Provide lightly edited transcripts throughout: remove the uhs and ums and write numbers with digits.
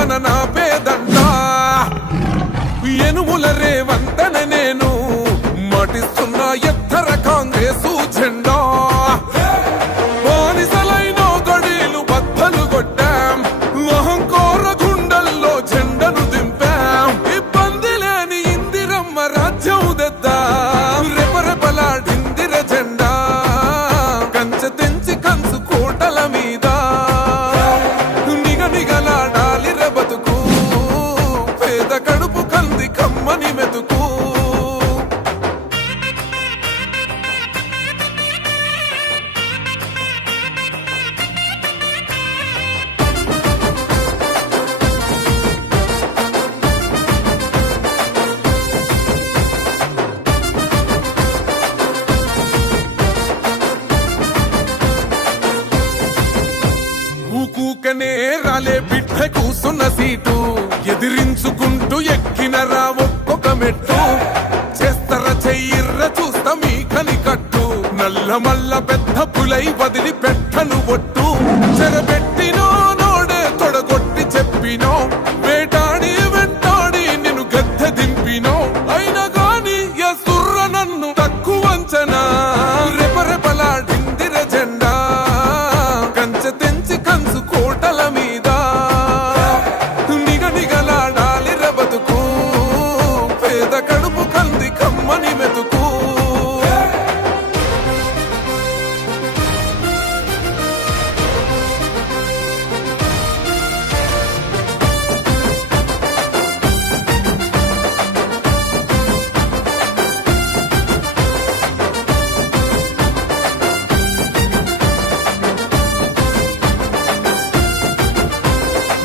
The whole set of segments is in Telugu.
రమణ నా పేదంట ఎనుముల రేవంతన నేను మాటిస్తున్నా ఎత్తర కాంగ్రెసు జెండా బానిసలైన గడీలు బద్దలు కొట్టాం అహంకార గుండెల్లో జెండను దింపాం ఇబ్బంది లేని ఇందిరమ్మ రాజ్యం తెద్దాం రెపరెపలాడిందిర జెండా కంచె తెంచి కంచు కోటల మీద నిగనిగలాడాలి బతుకు పేద కడుపు కంది కమ్మని మెతుకు ఊకూకనే రాలే బిడ్డ కూసున్న సీటు ఎదిరించుకుంటూ ఎక్కినరా ఒక్కొక్క మెట్టు చేస్తర చెయ్యిర్ర చూస్తా మీ కని కట్టు నల్ల మల్ల పెద్ద పులై వదిలి పెట్టను ఒట్టు చెరబెట్టినో నోడే తొడగొట్టి చెప్పినో వేటాడి వెంటాడి నిన్ను గద్దె దింపినో అయినా గాని ఎసుర్ర నన్ను తక్కువంచనా రెపరెపలాడిందిర జెండా కంచె తెంచి కంచు కోటల మీద నిగనిగలాడాలి బతుకు పేద కడుపు కంది కమ్మని మెతుకు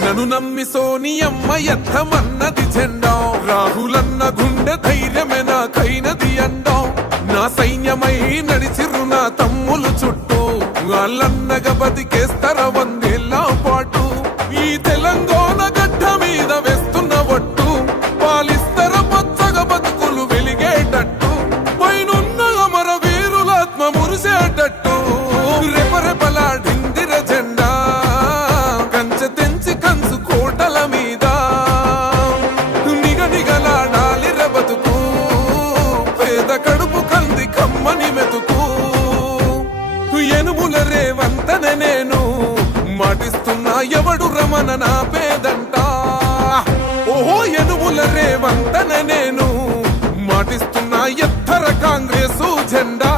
నన్ను నమ్మి సోనియమ్మ ఎత్తమన్నది జెండా రాహులన్న గుండె ధైర్యమే నాకైనది అండా నా సైన్యమై నడిచిర్రు నా తమ్ములు చుట్టూ వాళ్ళన్నగా బతికేస్తర వందేళ్ళ పాటు ఈ తెలంగాణ గడ్డ మీద వేస్తున్న ఒట్టు పాలిస్తర పచ్చగ బతుకులు వెలిగేటట్టు పైనున్న అమర వీరులాత్మ మురిసేటట్టు రెపరెపలాడిందిర జెండా కంచె తెంచి కంచు కోటల మీద నిగనిగలాడాలి బతుకు పేద కడుపు కంది కమ్మని మెతుకు ఎనుముల రేవంతన నేను మాటిస్తున్నా ఎవడు రమణ నా పేదంట ఓహో ఎనుముల రేవంతన నేను మాటిస్తున్నా ఎత్తర కాంగ్రెసు జెండా